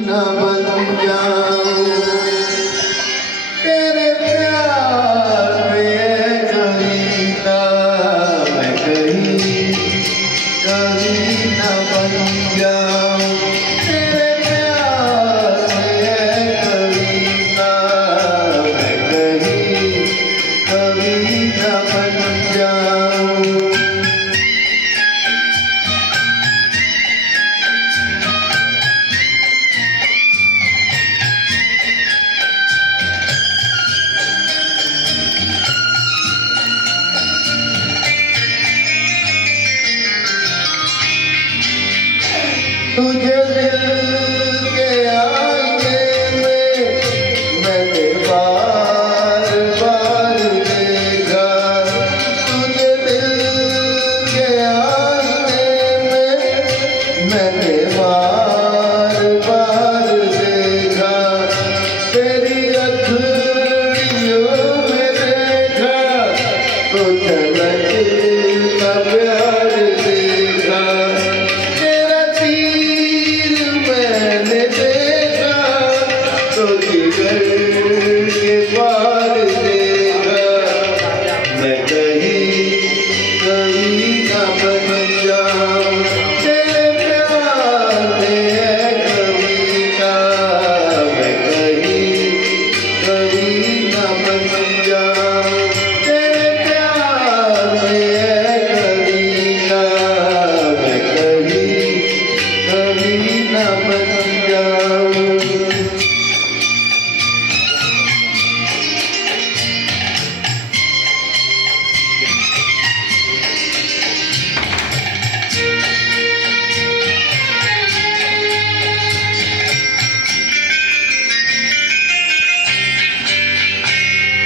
न बन जाऊं तेरे प्यार में कविता मैं कहीं न बन जाऊं तेरे प्यार में कविता मैं कहीं न बन जाऊं तुझे दिल के आईने में मैंने बार बार देखा तुझे दिल के आईने में मैंने बार बार देखा तेरी अखियों में देखा तो झलक का प्यार देखा तेरा तीर मैंने देखा तो जिगर के पार देखा मैं कहीं न बन जाऊं तेरे प्यार में है कविता मैं कहीं न बन जाऊं तेरे प्यार में है कविता मैं कहीं न बन जाऊं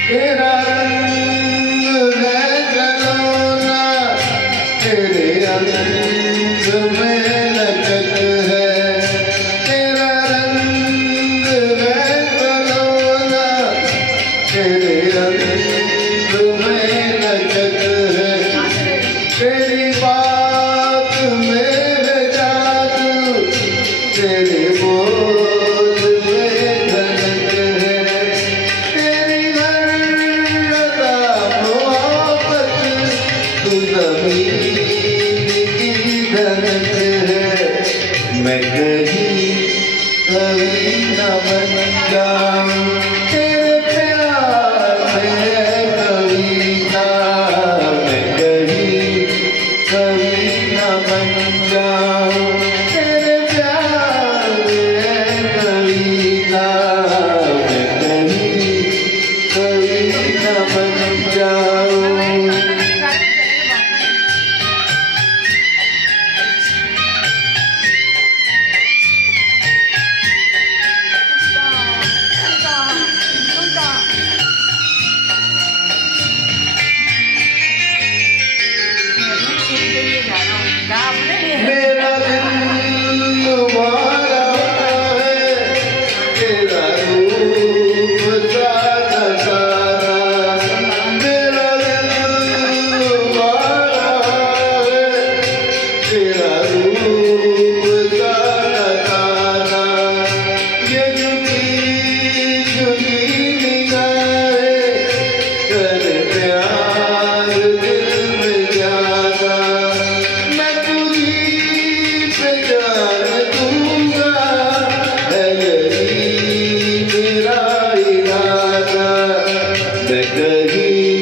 तेरा रंग है गलोना तेरे रंग में लचक है तेरा रंग है गलोना तेरे रंग में लचक है तेरी बात मेरे जादू तेरे बोल में धनक है तेरी हर अदा मोहब्बत तू ज़मीन की धड़क है मैं कहीं न बन जाऊं तेरे प्यार में है कविता मैं कहीं न बन जाऊं तेरे प्यार में है कविता मैं कहीं न बन जाऊं मेरा दिल तुम्हारा है तेरा रूप सादा सादा मेरा दिल तुम्हारा है तेरा रूप सादा सादा ये झुकी झुकी निगाहें कर प्यार दिल में जाना मैं तुझी पे जान दूंगा है यही मेरा इरादा मैं कहीं